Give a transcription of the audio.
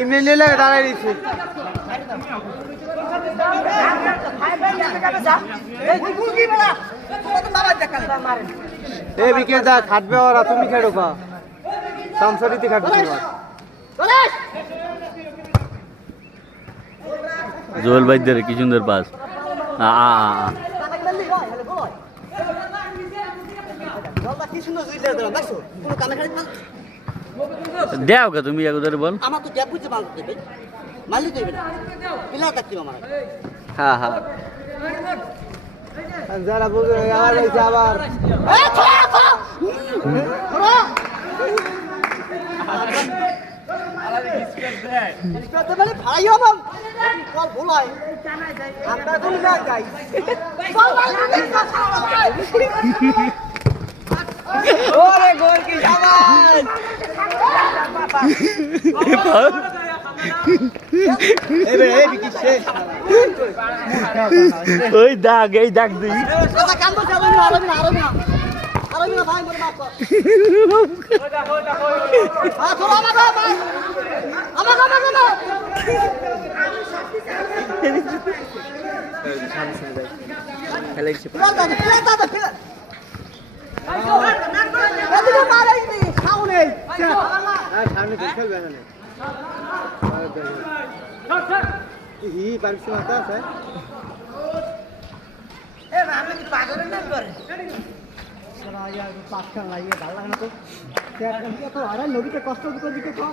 ইমরান লাগে দাঁড়াই দিচ্ছে এ বিকেল দা খাটবে ওরা তুমি খেড়ো পা সামসারিতে খাটবে তোমার জোয়েল ভাইদের কি সুন্দর পাস দেও কে তুমি একবার বল আমার তো গ্যাপ বুঝতে পারতে দেবে মালি দেবে না পিলা কাটতে আমার হ্যাঁ হ্যাঁ যারা বুঝে আবার হইছে আবার ওরে গোল কি শাবাশ ওই দাগ এই দাগ দিই নদীতে কষ্ট দিকে